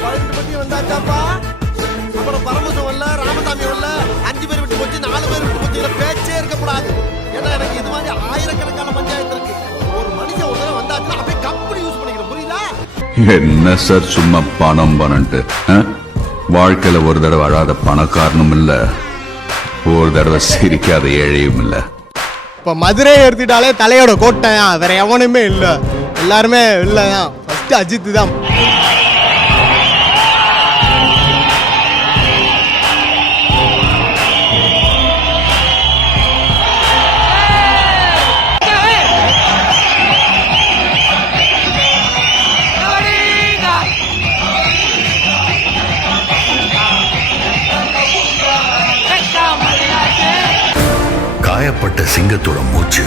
18 பத்தி வந்தாச்சாப்பா. அப்புறம் பரமசம் வரல, ராமசாமி வரல, 5 பேர் விட்டு போச்சு, 4 பேர் விட்டு போச்சு, பேச்சே இருக்கக்கூடாது. ஏன்னா எனக்கு இது மாதிரி ஆயிரக்கணக்கான பஞ்சாயத்து இருக்கு. ஒரு மனுஷன் ஒரு தடவை வந்தாச்சுன்னா அப்படியே கம்பெனி யூஸ் பண்ணிக்கிறேன், புரியுதா? என்ன சார் சும்மா பணம் பணம்ட்டு வாழ்க்கையில ஒரு தடவை அழாத பணக்காரனும் இல்ல, ஒரு தடவை சிரிக்காத ஏழையும் இல்ல. இப்போ மதுரை எடுத்துட்டாலே தலையோட கோட்டையா, வேற எவனுமே இல்லை, எல்லாருமே இல்லைதான். ஃபர்ஸ்ட் அஜித் தான். காயப்பட்ட சிங்கத்தோட மூச்சு